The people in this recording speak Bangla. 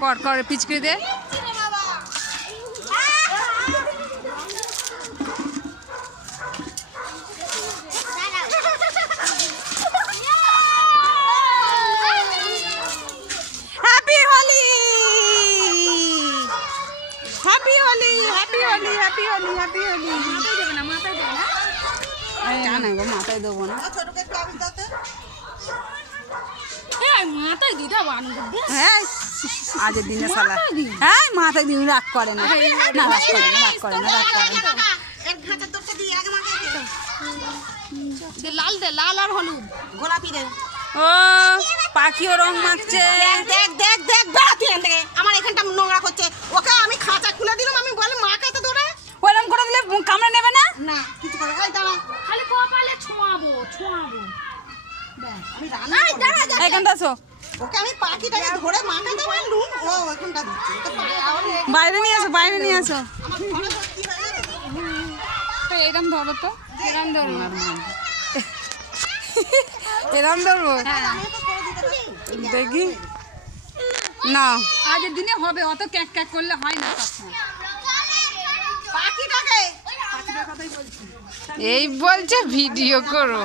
কর কর পিচকিরি দে। Happy Holi, happy Holi, happy Holi, happy Holi, happy Holi. মাথায় দেবে না, মাথায় দেবে না। না গো, মাথায় দেবো না। মাথায় দিতে হ্যাঁ আজের দিনে সালা হ্যাঁ মাথায় দিন রাগ করে না, না রাগ করে না, রাগ করে না, রাগ করে না। লাল দে, লাল আর হলুদ গোলাপি দে। ও পাখিও রং মাখছে। দেখ দেখ দেখ বেড়াতে থেকে আমার এখানটা নোংরা করছে। ওকে আমি খাঁচা খুলে দিলাম, আমি বলে মা কাছে ধরে ওরম করে দিলে কামড়ে নেবে না। না কিছু করে এই দাঁড়া খালি কপালে ছোঁয়াবো ছোঁয়াবো। আমি রান্না এখানটা আসো, ওকে আমি পাখিটাকে ধরে মাখাতে পারলুম। ও এখানটা দিচ্ছে ওকে বাইরে নিয়ে আসো, বাইরে নিয়ে আসো। আমার ঘরে ভর্তি হয়ে গেছে। এরম ধরো তো, এরম ধরবো, এরম ধরবো দেখি না। আজের দিনে হবে, অত ক্যাক ক্যাক করলে হয় না। পাখিটাকে এই বলছে ভিডিও করো।